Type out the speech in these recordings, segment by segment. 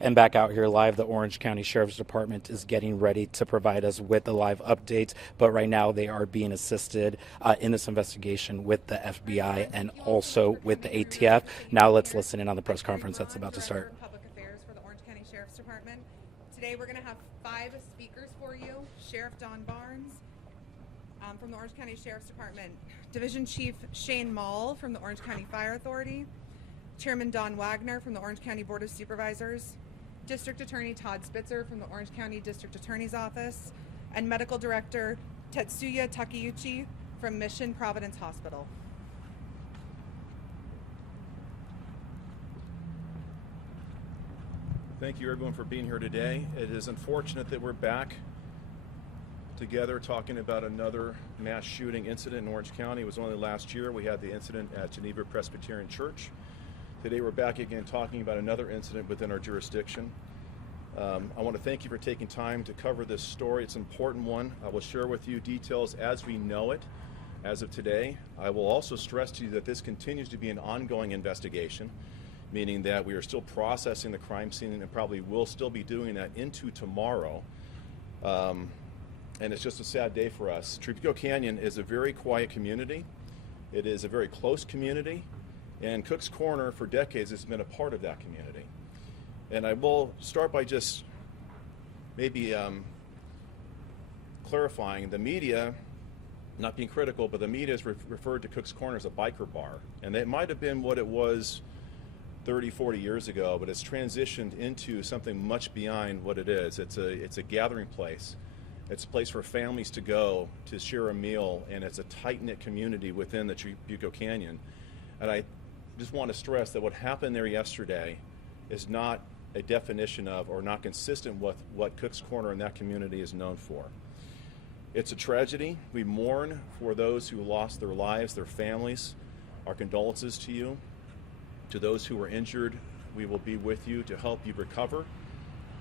And back out here live, the Orange County Sheriff's Department is getting ready to provide us with the live updates. But right now, they are being assisted in this investigation with the FBI and also with the ATF. Now let's listen in on the press conference that's about to start. Public Affairs for the Orange County Sheriff's Department. Today we're going to have 5 speakers for you. Sheriff Don Barnes from the Orange County Sheriff's Department, Division Chief Shane Mall from the Orange County Fire Authority, Chairman Don Wagner from the Orange County Board of Supervisors, District Attorney Todd Spitzer from the Orange County District Attorney's Office, and Medical Director Tetsuya Takeuchi from Mission Providence Hospital. Thank you everyone for being here today. It is unfortunate that we're back together talking about another mass shooting incident in Orange County. It was only last year we had the incident at Geneva Presbyterian Church. Today we're back again talking about another incident within our jurisdiction. I want to thank you for taking time to cover this story. It's an important one. I will share with you details as we know it as of today. I will also stress to you that this continues to be an ongoing investigation, meaning that we are still processing the crime scene and probably will still be doing that into tomorrow. And it's just a sad day for us. Trujillo Canyon is a very quiet community. It is a very close community, and Cook's Corner for decades has been a part of that community. And I will start by just maybe clarifying the media, not being critical, but the media has referred to Cook's Corner as a biker bar, and it might have been what it was 30, 40 years ago, but it's transitioned into something much beyond what it is. It's a gathering place. It's a place for families to go to share a meal, and it's a tight-knit community within the Trujillo Canyon. And I just want to stress that what happened there yesterday is not a definition of or not consistent with what Cook's Corner in that community is known for. It's a tragedy. We mourn for those who lost their lives, their families. Our condolences to you. To those who were injured, we will be with you to help you recover.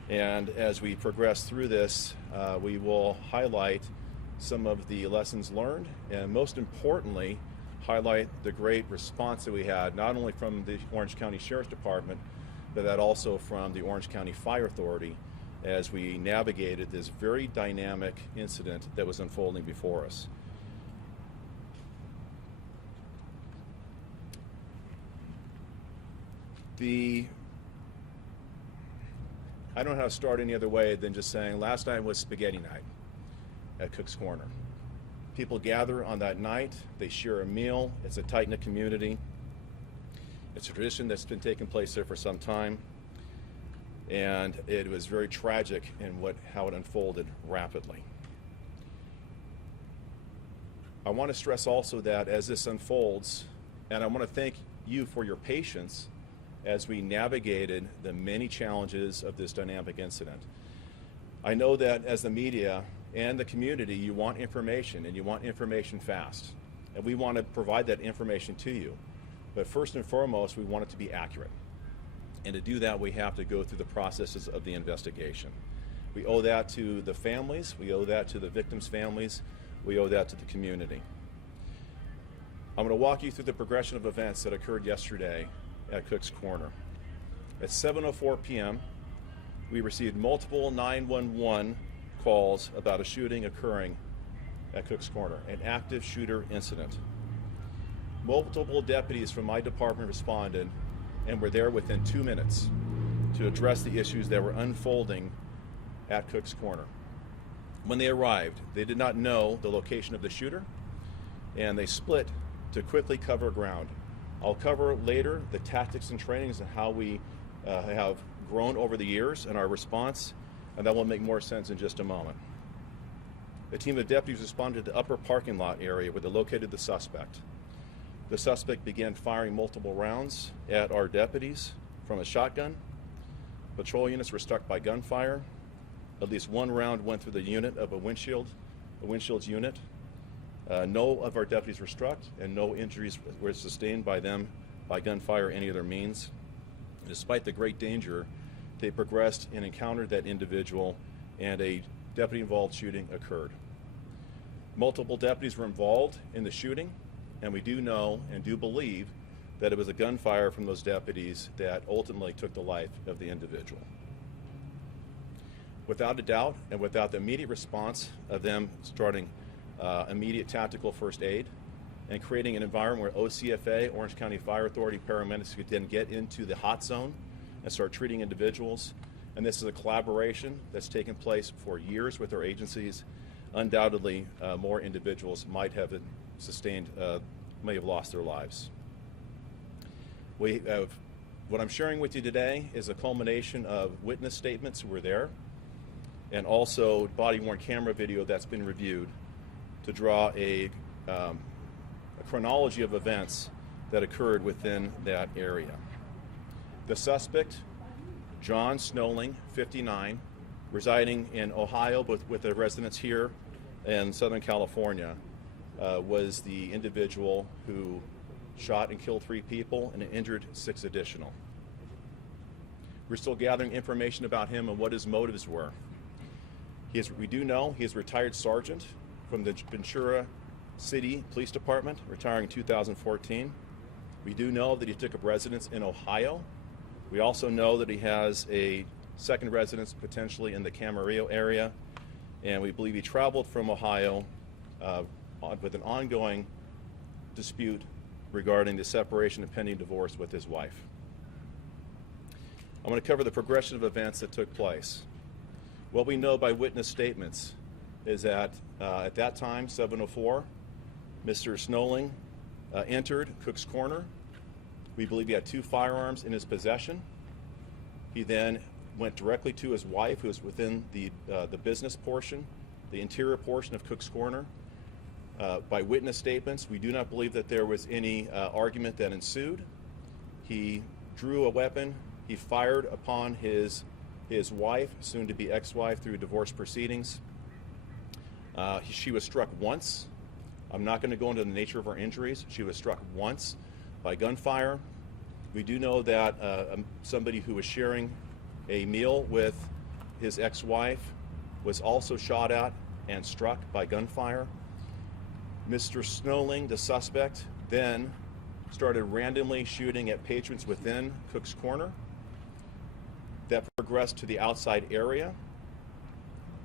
And as we progress through this, we will highlight some of the lessons learned, and most importantly, highlight the great response that we had, not only from the Orange County Sheriff's Department, but that also from the Orange County Fire Authority as we navigated this very dynamic incident that was unfolding before us. I don't know how to start any other way than just saying last night was spaghetti night at Cook's Corner. People gather on that night, they share a meal, it's a tight-knit community. It's a tradition that's been taking place there for some time, and it was very tragic in how it unfolded rapidly. I want to stress also that as this unfolds, and I want to thank you for your patience as we navigated the many challenges of this dynamic incident. I know that as the media and the community, you want information, and you want information fast. And we want to provide that information to you. But first and foremost, we want it to be accurate. And to do that, we have to go through the processes of the investigation. We owe that to the families, we owe that to the victims' families, we owe that to the community. I'm going to walk you through the progression of events that occurred yesterday at Cook's Corner. At 7:04 p.m., we received multiple 911 calls about a shooting occurring at Cook's Corner, an active shooter incident. Multiple deputies from my department responded and were there within 2 minutes to address the issues that were unfolding at Cook's Corner. When they arrived, they did not know the location of the shooter, and they split to quickly cover ground. I'll cover later the tactics and trainings and how we have grown over the years in our response, and that will make more sense in just a moment. A team of deputies responded to the upper parking lot area where they located the suspect. The suspect began firing multiple rounds at our deputies from a shotgun. Patrol units were struck by gunfire. At least one round went through the unit of a windshield's unit. No of our deputies were struck, and no injuries were sustained by them by gunfire or any other means. Despite the great danger, they progressed and encountered that individual, and a deputy-involved shooting occurred. Multiple deputies were involved in the shooting, and we do know and do believe that it was a gunfire from those deputies that ultimately took the life of the individual. Without a doubt, and without the immediate response of them starting immediate tactical first aid and creating an environment where OCFA, Orange County Fire Authority, paramedics could then get into the hot zone and start treating individuals. And this is a collaboration that's taken place for years with our agencies. Undoubtedly, more individuals might have may have lost their lives. What I'm sharing with you today is a culmination of witness statements who were there, and also body-worn camera video that's been reviewed to draw a chronology of events that occurred within that area. The suspect, John Snowling, 59, residing in Ohio with a residence here in Southern California, was the individual who shot and killed 3 people and injured 6 additional. We're still gathering information about him and what his motives were. We do know he is a retired sergeant from the Ventura City Police Department, retiring in 2014. We do know that he took up residence in Ohio. We also know that he has a second residence potentially in the Camarillo area, and we believe he traveled from Ohio with an ongoing dispute regarding the separation and pending divorce with his wife. I'm going to cover the progression of events that took place. What we know by witness statements is that at that time, 7:04, Mr. Snowling entered Cook's Corner. We believe he had 2 firearms in his possession. He then went directly to his wife, who was within the business portion, the interior portion of Cook's Corner. By witness statements, we do not believe that there was any argument that ensued. He drew a weapon. He fired upon his wife, soon to be ex-wife, through divorce proceedings. She was struck once. I'm not going to go into the nature of her injuries. She was struck once by gunfire. We do know that somebody who was sharing a meal with his ex-wife was also shot at and struck by gunfire. Mr. Snowling, the suspect, then started randomly shooting at patrons within Cook's Corner. That progressed to the outside area.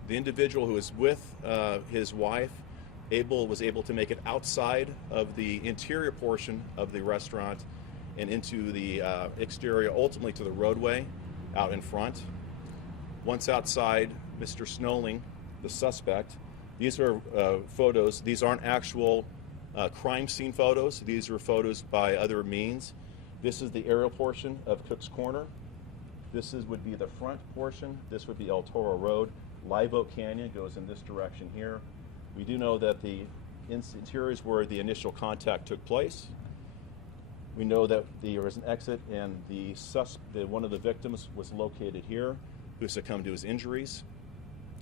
The individual who was with his wife was able to make it outside of the interior portion of the restaurant and into the exterior, ultimately to the roadway out in front. Once outside, Mr. Snowling, the suspect, these are photos. These aren't actual crime scene photos. These are photos by other means. This is the aerial portion of Cook's Corner. This would be the front portion. This would be El Toro Road. Live Oak Canyon goes in this direction here. We do know that the interiors where the initial contact took place. We know that there was an exit, and one of the victims was located here, who succumbed to his injuries.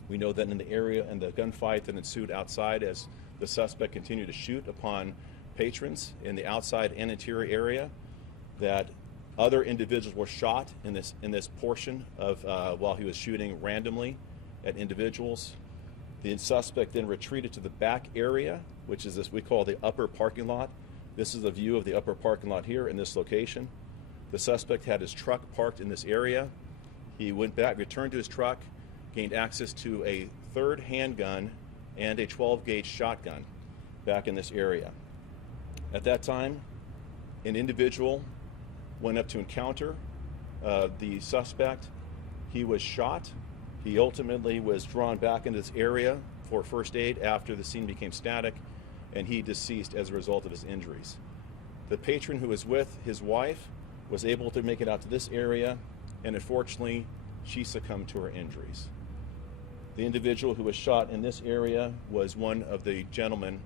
We know that in the area and the gunfight that ensued outside, as the suspect continued to shoot upon patrons in the outside and interior area, that other individuals were shot in this portion of while he was shooting randomly at individuals. The suspect then retreated to the back area, which is this we call the upper parking lot. This is a view of the upper parking lot here in this location. The suspect had his truck parked in this area. He went back, returned to his truck, gained access to a 3rd handgun and a 12-gauge shotgun back in this area. At that time, an individual went up to encounter the suspect. He was shot. He ultimately was drawn back into this area for first aid after the scene became static, and he deceased as a result of his injuries. The patron who was with his wife was able to make it out to this area, and unfortunately, she succumbed to her injuries. The individual who was shot in this area was one of the gentlemen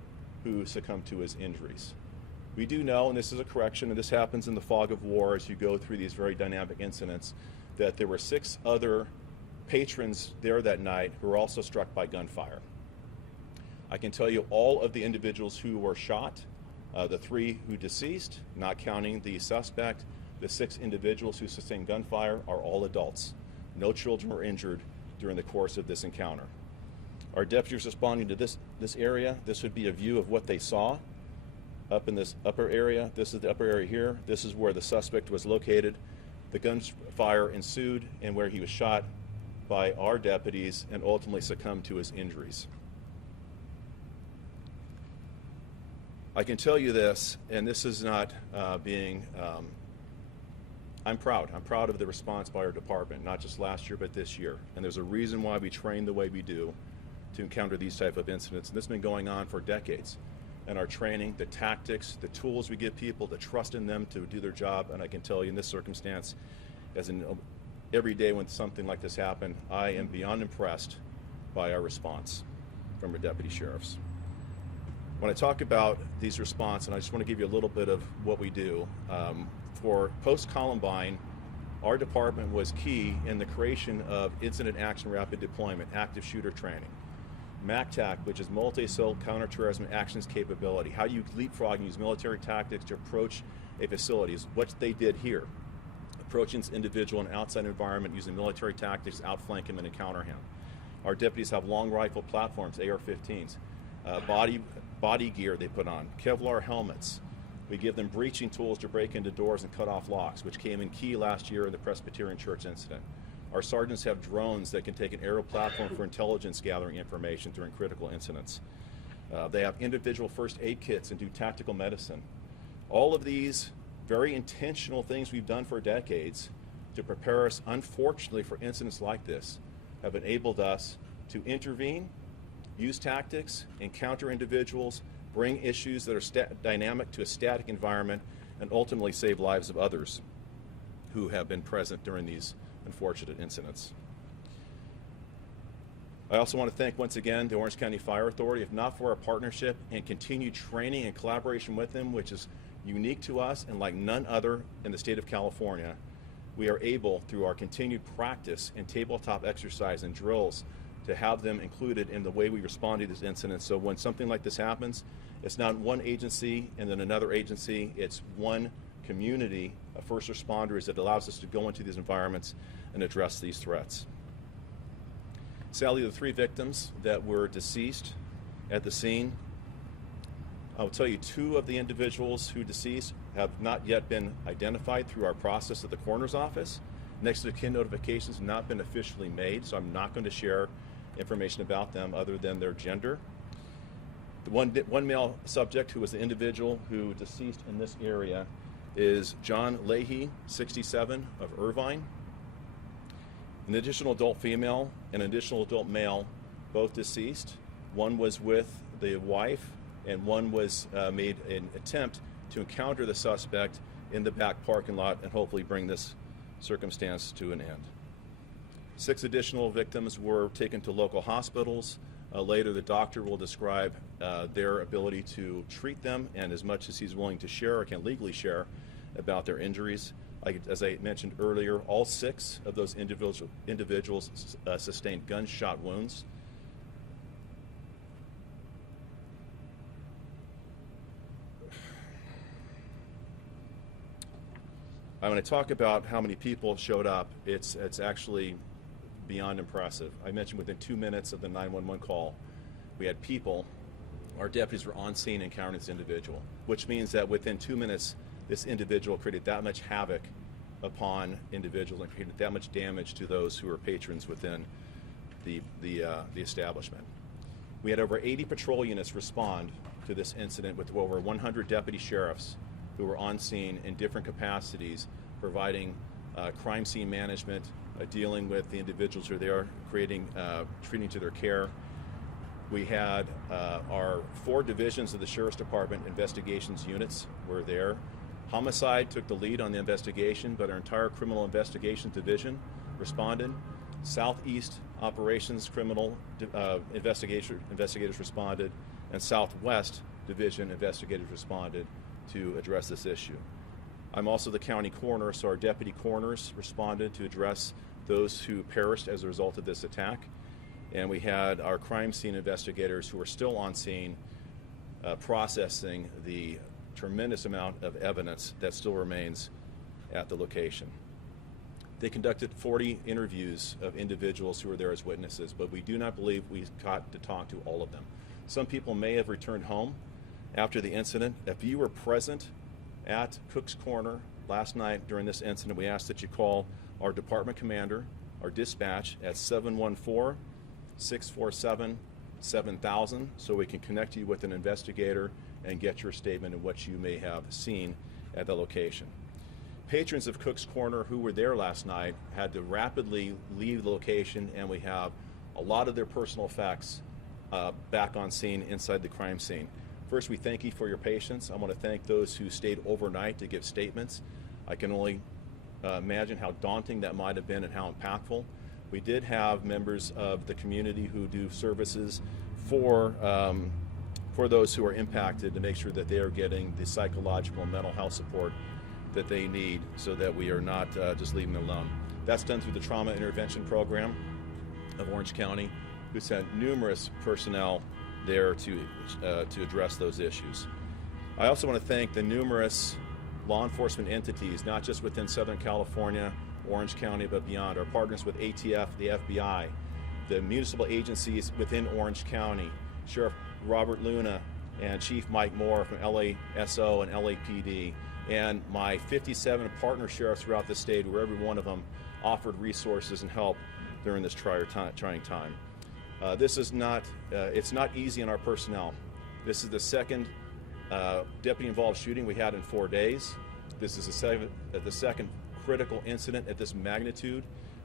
who succumbed to his injuries. We do know, and this is a correction, and this happens in the fog of war as you go through these very dynamic incidents, that there were 6 other patrons there that night who were also struck by gunfire. I can tell you all of the individuals who were shot, the 3 who deceased, not counting the suspect, the 6 individuals who sustained gunfire are all adults. No children were injured during the course of this encounter. Our deputies responding to this area, this would be a view of what they saw up in this upper area. This is the upper area here. This is where the suspect was located. The gunfire ensued, and where he was shot, by our deputies and ultimately succumbed to his injuries. I can tell you this, and this is not I'm proud. I'm proud of the response by our department, not just last year, but this year. And there's a reason why we train the way we do to encounter these type of incidents. And this has been going on for decades. And our training, the tactics, the tools we give people, the trust in them to do their job. And I can tell you in this circumstance, as in every day when something like this happened, I am beyond impressed by our response from our deputy sheriffs. When I talk about these response, and I just want to give you a little bit of what we do, for post-Columbine, our department was key in the creation of Incident Action Rapid Deployment, active shooter training. MACTAC, which is Multi-Assault Counterterrorism Actions Capability. How you leapfrog and use military tactics to approach a facility is what they did here. Approaching this individual in an outside environment using military tactics, outflank him and encounter him. Our deputies have long rifle platforms, AR-15s, body gear they put on, Kevlar helmets. We give them breaching tools to break into doors and cut off locks, which came in key last year in the Presbyterian Church incident. Our sergeants have drones that can take an aerial platform for intelligence gathering information during critical incidents. They have individual first aid kits and do tactical medicine. All of these very intentional things we've done for decades to prepare us, unfortunately, for incidents like this have enabled us to intervene, use tactics, encounter individuals, bring issues that are dynamic to a static environment, and ultimately save lives of others who have been present during these unfortunate incidents. I also want to thank once again the Orange County Fire Authority. If not for our partnership and continued training and collaboration with them, which is unique to us and like none other in the state of California, we are able, through our continued practice and tabletop exercise and drills, to have them included in the way we respond to these incidents. So when something like this happens, it's not one agency and then another agency, it's one community of first responders that allows us to go into these environments and address these threats. Sadly, the 3 victims that were deceased at the scene, I will tell you 2 of the individuals who deceased have not yet been identified through our process at the coroner's office. Next of kin notifications have not been officially made, so I'm not going to share information about them other than their gender. The one male subject who was the individual who deceased in this area is John Leahy, 67, of Irvine. An additional adult female and an additional adult male, both deceased. One was with the wife, and one was made an attempt to encounter the suspect in the back parking lot and hopefully bring this circumstance to an end. 6 additional victims were taken to local hospitals. Later, the doctor will describe their ability to treat them and as much as he's willing to share or can legally share about their injuries. As I mentioned earlier, all 6 of those individuals sustained gunshot wounds. I'm going to talk about how many people showed up. It's actually beyond impressive. I mentioned within 2 minutes of the 911 call, we had people, our deputies were on scene encountering this individual, which means that within 2 minutes, this individual created that much havoc upon individuals and created that much damage to those who were patrons within the establishment. We had over 80 patrol units respond to this incident with over 100 deputy sheriffs who were on scene in different capacities, providing crime scene management, dealing with the individuals who are there, treating to their care. We had our 4 divisions of the Sheriff's Department investigations units were there. Homicide took the lead on the investigation, but our entire criminal investigations division responded. Southeast operations criminal investigators responded, and Southwest division investigators responded to address this issue. I'm also the county coroner, so our deputy coroners responded to address those who perished as a result of this attack. And we had our crime scene investigators who are still on scene processing the tremendous amount of evidence that still remains at the location. They conducted 40 interviews of individuals who were there as witnesses, but we do not believe we got to talk to all of them. Some people may have returned home after the incident. If you were present at Cook's Corner last night during this incident, we ask that you call our department commander, our dispatch at 714-647-7000 so we can connect you with an investigator and get your statement of what you may have seen at the location. Patrons of Cook's Corner who were there last night had to rapidly leave the location, and we have a lot of their personal effects back on scene inside the crime scene. First, we thank you for your patience. I want to thank those who stayed overnight to give statements. I can only imagine how daunting that might have been and how impactful. We did have members of the community who do services for those who are impacted to make sure that they are getting the psychological and mental health support that they need so that we are not just leaving them alone. That's done through the Trauma Intervention Program of Orange County, who sent numerous personnel there to address those issues. I also want to thank the numerous law enforcement entities, not just within Southern California, Orange County, but beyond. Our partners with ATF, the FBI, the municipal agencies within Orange County, Sheriff Robert Luna and Chief Mike Moore from LASO and LAPD, and my 57 partner sheriffs throughout the state, where every one of them offered resources and help during this trying time. This is not, it's not easy on our personnel. This is the second deputy-involved shooting we had in 4 days. This is the second critical incident at this magnitude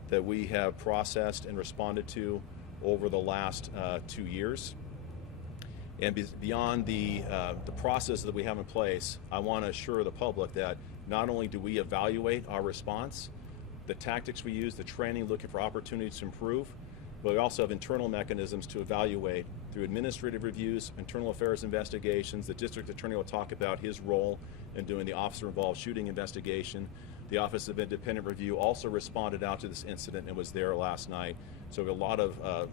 that we have processed and responded to over the last 2 years. And beyond the process that we have in place, I want to assure the public that not only do we evaluate our response, the tactics we use, the training, looking for opportunities to improve, but we also have internal mechanisms to evaluate through administrative reviews, internal affairs investigations. The district attorney will talk about his role in doing the officer-involved shooting investigation. The Office of Independent Review also responded out to this incident and was there last night. So we have a lot of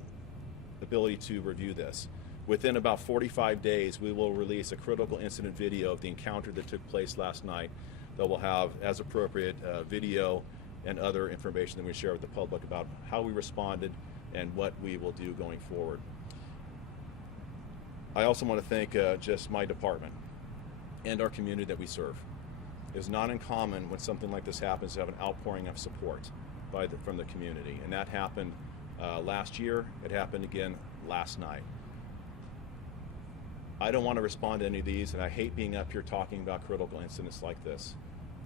ability to review this. Within about 45 days, we will release a critical incident video of the encounter that took place last night that will have, as appropriate, video and other information that we share with the public about how we responded and what we will do going forward. I also want to thank just my department and our community that we serve. It is not uncommon when something like this happens to have an outpouring of support from the community, and that happened last year. It happened again last night. I don't want to respond to any of these, and I hate being up here talking about critical incidents like this.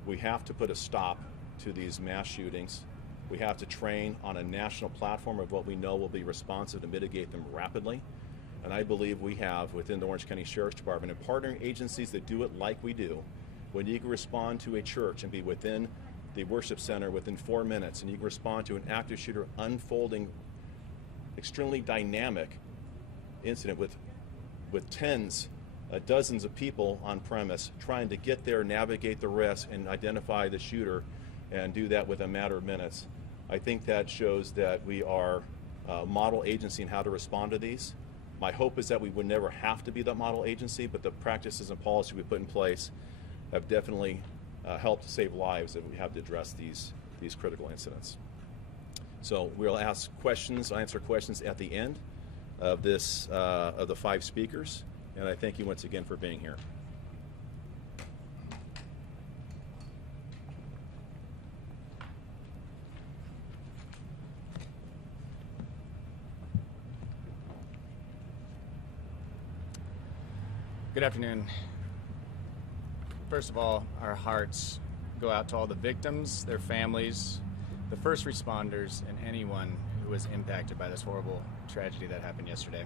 We have to put a stop to these mass shootings. We have to train on a national platform of what we know will be responsive to mitigate them rapidly. And I believe we have within the Orange County Sheriff's Department and partnering agencies that do it like we do. When you can respond to a church and be within the worship center within 4 minutes, and you can respond to an active shooter unfolding extremely dynamic incident with tens, dozens of people on premise trying to get there, navigate the risk, and identify the shooter, and do that with a matter of minutes. I think that shows that we are a model agency in how to respond to these. My hope is that we would never have to be that model agency, but the practices and policy we put in place have definitely helped save lives that we have to address these critical incidents. So we'll answer questions at the end of this of the 5 speakers, and I thank you once again for being here. Good afternoon. First of all, our hearts go out to all the victims, their families, the first responders, and anyone who was impacted by this horrible tragedy that happened yesterday.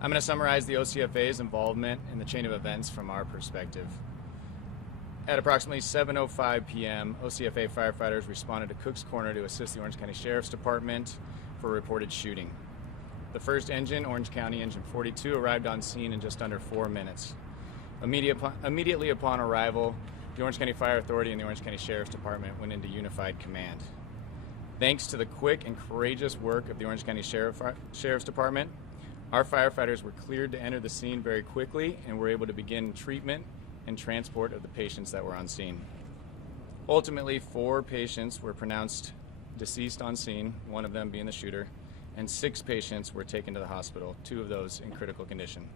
I'm going to summarize the OCFA's involvement in the chain of events from our perspective. At approximately 7:05 p.m., OCFA firefighters responded to Cook's Corner to assist the Orange County Sheriff's Department for a reported shooting. The first engine, Orange County Engine 42, arrived on scene in just under 4 minutes. Immediately upon arrival, the Orange County Fire Authority and the Orange County Sheriff's Department went into unified command. Thanks to the quick and courageous work of the Orange County Sheriff's Department, our firefighters were cleared to enter the scene very quickly and were able to begin treatment and transport of the patients that were on scene. Ultimately, 4 patients were pronounced deceased on scene, one of them being the shooter, and 6 patients were taken to the hospital, 2 of those in critical condition.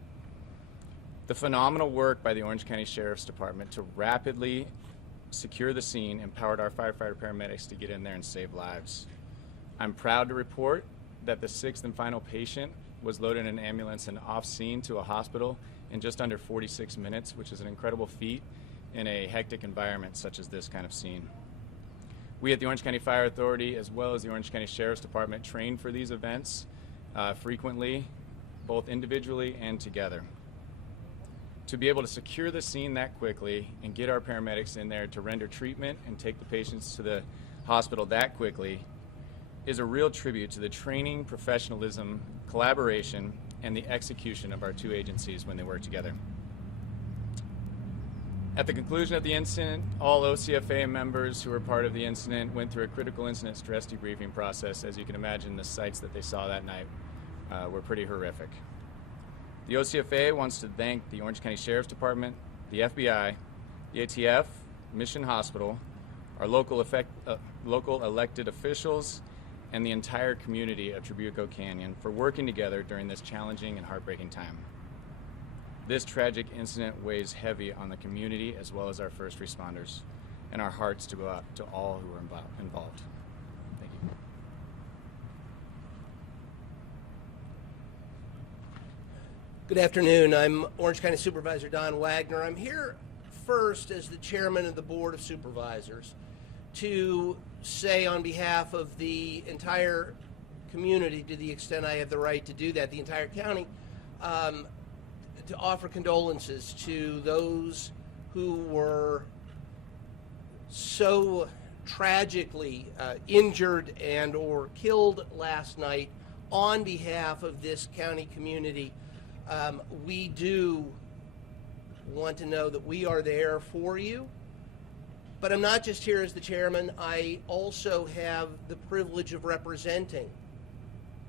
The phenomenal work by the Orange County Sheriff's Department to rapidly secure the scene empowered our firefighter paramedics to get in there and save lives. I'm proud to report that the sixth and final patient was loaded in an ambulance and off scene to a hospital in just under 46 minutes, which is an incredible feat in a hectic environment such as this kind of scene. We at the Orange County Fire Authority, as well as the Orange County Sheriff's Department, train for these events frequently, both individually and together. To be able to secure the scene that quickly and get our paramedics in there to render treatment and take the patients to the hospital that quickly is a real tribute to the training, professionalism, collaboration, and the execution of our two agencies when they work together. At the conclusion of the incident, all OCFA members who were part of the incident went through a critical incident stress debriefing process. As you can imagine, the sights that they saw that night were pretty horrific. The OCFA wants to thank the Orange County Sheriff's Department, the FBI, the ATF, Mission Hospital, our local elected officials, and the entire community of Trabuco Canyon for working together during this challenging and heartbreaking time. This tragic incident weighs heavy on the community as well as our first responders, and our hearts to go out to all who were involved. Thank you. Good afternoon. I'm Orange County Supervisor Don Wagner. I'm here first as the chairman of the Board of Supervisors to say on behalf of the entire community, to the extent I have the right to do that, the entire county, to offer condolences to those who were so tragically injured and or killed last night on behalf of this county community. We do want to know that we are there for you. But I'm not just here as the chairman. I also have the privilege of representing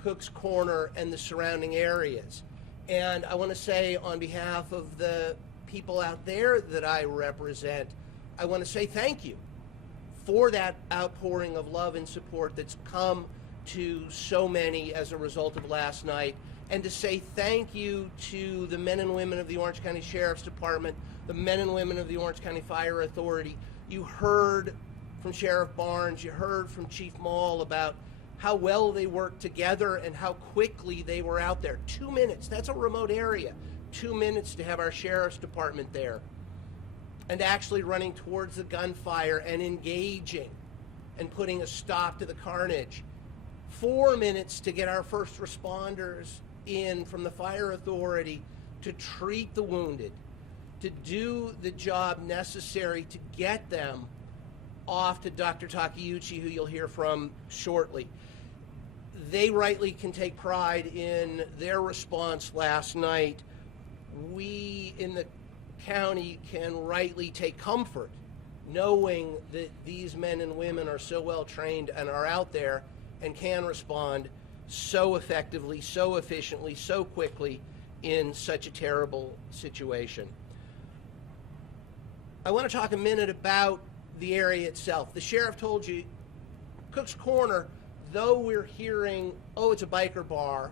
Cook's Corner and the surrounding areas. And I want to say on behalf of the people out there that I represent, I want to say thank you for that outpouring of love and support that's come to so many as a result of last night. And to say thank you to the men and women of the Orange County Sheriff's Department, the men and women of the Orange County Fire Authority. You heard from Sheriff Barnes, you heard from Chief Mall about how well they worked together and how quickly they were out there. 2 minutes, that's a remote area. 2 minutes to have our Sheriff's Department there and actually running towards the gunfire and engaging and putting a stop to the carnage. 4 minutes to get our first responders in from the Fire Authority to treat the wounded, to do the job necessary to get them off to Dr. Takeuchi, who you'll hear from shortly. They rightly can take pride in their response last night. We in the county can rightly take comfort knowing that these men and women are so well trained and are out there and can respond so effectively, so efficiently, so quickly in such a terrible situation. I want to talk a minute about the area itself. The sheriff told you, Cook's Corner, though we're hearing, oh, it's a biker bar,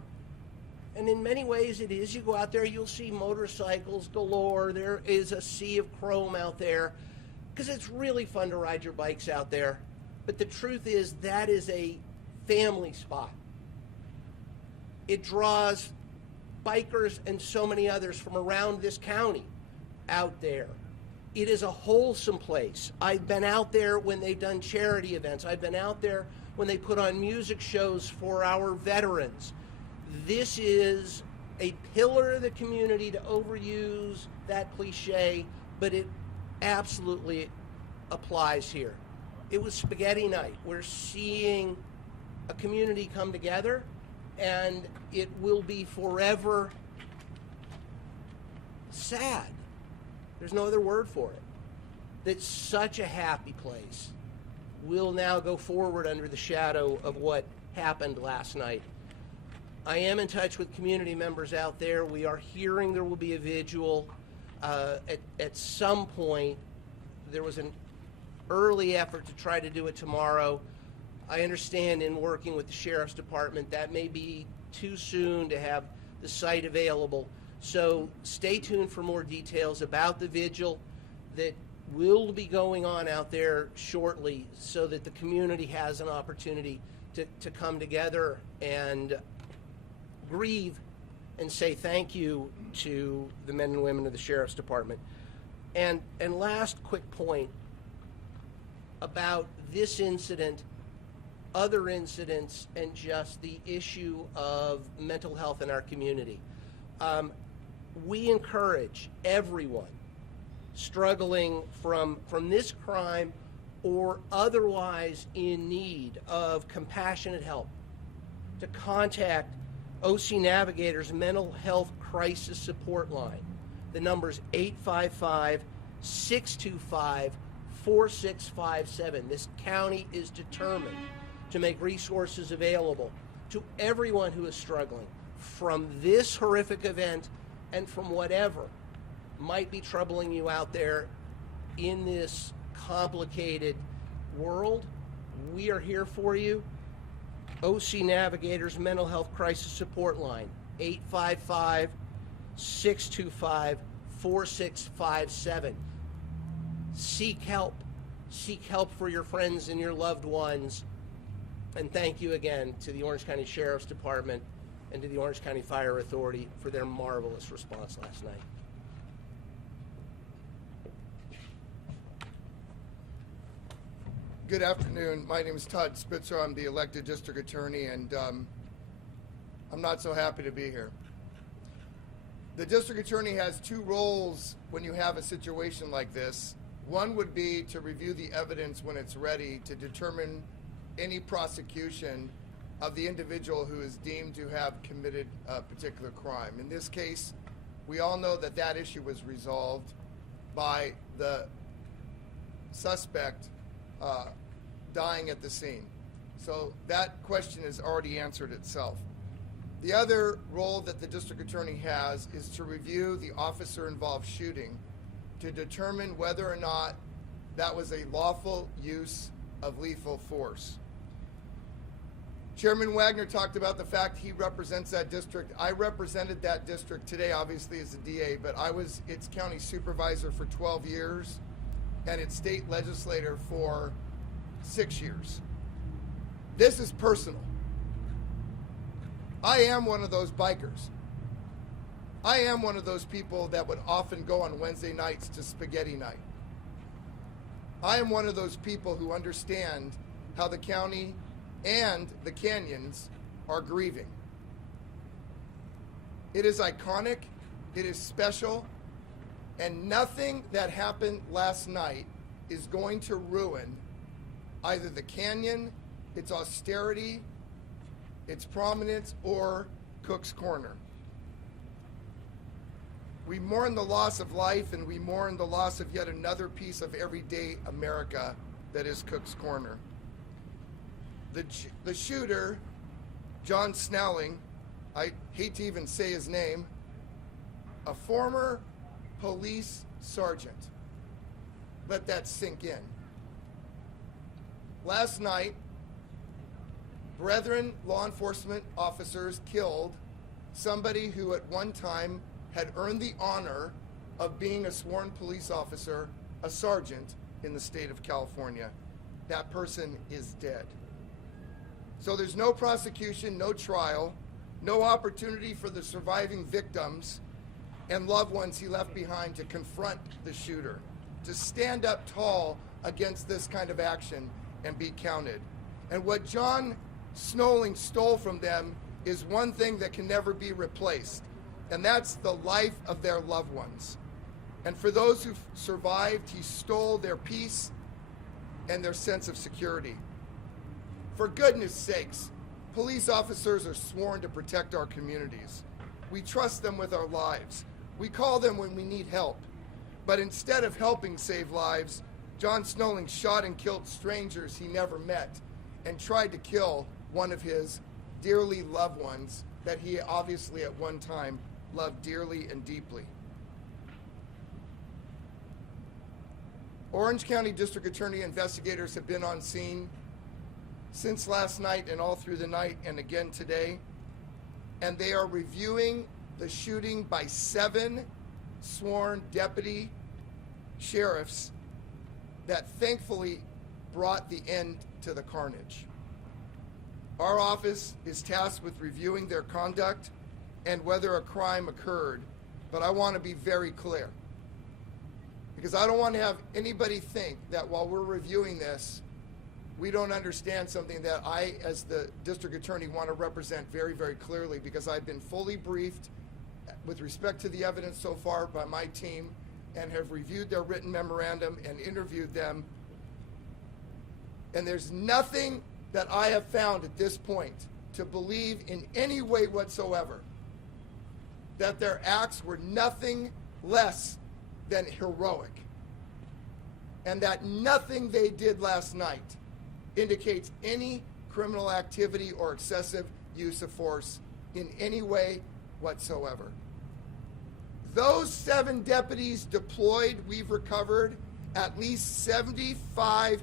and in many ways it is. You go out there, you'll see motorcycles galore. There is a sea of chrome out there because it's really fun to ride your bikes out there. But the truth is that is a family spot. It draws bikers and so many others from around this county out there. It is a wholesome place. I've been out there when they've done charity events. I've been out there when they put on music shows for our veterans. This is a pillar of the community, to overuse that cliche, but it absolutely applies here. It was spaghetti night. We're seeing a community come together, and it will be forever sad. There's no other word for it. That such a happy place will now go forward under the shadow of what happened last night. I am in touch with community members out there. We are hearing there will be a vigil. At some point, there was an early effort to try to do it tomorrow. I understand in working with the Sheriff's Department that may be too soon to have the site available. So stay tuned for more details about the vigil that will be going on out there shortly so that the community has an opportunity to come together and grieve and say thank you to the men and women of the Sheriff's Department. And last quick point about this incident, other incidents, and just the issue of mental health in our community. We encourage everyone struggling from this crime or otherwise in need of compassionate help to contact OC Navigator's Mental Health Crisis Support Line. The number is 855-625-4657. This county is determined to make resources available to everyone who is struggling from this horrific event and from whatever might be troubling you out there in this complicated world. We are here for you. OC Navigator's Mental Health Crisis Support Line, 855-625-4657. Seek help. Seek help for your friends and your loved ones. And thank you again to the Orange County Sheriff's Department and to the Orange County Fire Authority for their marvelous response last night. Good afternoon. My name is Todd Spitzer. I'm the elected district attorney, and I'm not so happy to be here. The district attorney has two roles when you have a situation like this. One would be to review the evidence when it's ready to determine any prosecution of the individual who is deemed to have committed a particular crime. In this case, we all know that that issue was resolved by the suspect dying at the scene. So that question has already answered itself. The other role that the district attorney has is to review the officer-involved shooting to determine whether or not that was a lawful use of lethal force. Chairman Wagner talked about the fact he represents that district. I represented that district today, obviously, as a DA, but I was its county supervisor for 12 years and its state legislator for 6 years. This is personal. I am one of those bikers. I am one of those people that would often go on Wednesday nights to spaghetti night. I am one of those people who understand how the county and the canyons are grieving. It is iconic, it is special, and nothing that happened last night is going to ruin either the canyon, its austerity, its prominence, or Cook's Corner. We mourn the loss of life, and we mourn the loss of yet another piece of everyday America that is Cook's Corner. The shooter, John Snelling, I hate to even say his name, a former police sergeant. Let that sink in. Last night, brethren law enforcement officers killed somebody who at one time had earned the honor of being a sworn police officer, a sergeant in the state of California. That person is dead. So there's no prosecution, no trial, no opportunity for the surviving victims and loved ones he left behind to confront the shooter, to stand up tall against this kind of action and be counted. And what John Snelling stole from them is one thing that can never be replaced, and that's the life of their loved ones. And for those who survived, he stole their peace and their sense of security. For goodness sakes, police officers are sworn to protect our communities. We trust them with our lives. We call them when we need help. But instead of helping save lives, John Snelling shot and killed strangers he never met and tried to kill one of his dearly loved ones that he obviously at one time loved dearly and deeply. Orange County District Attorney investigators have been on scene since last night and all through the night and again today, and they are reviewing the shooting by 7 sworn deputy sheriffs that thankfully brought the end to the carnage. Our office is tasked with reviewing their conduct and whether a crime occurred, but I want to be very clear, because I don't want to have anybody think that while we're reviewing this, we don't understand something that I, as the district attorney, want to represent very, very clearly, because I've been fully briefed with respect to the evidence so far by my team and have reviewed their written memorandum and interviewed them. And there's nothing that I have found at this point to believe in any way whatsoever that their acts were nothing less than heroic, and that nothing they did last night indicates any criminal activity or excessive use of force in any way whatsoever. Those 7 deputies deployed, we've recovered at least 75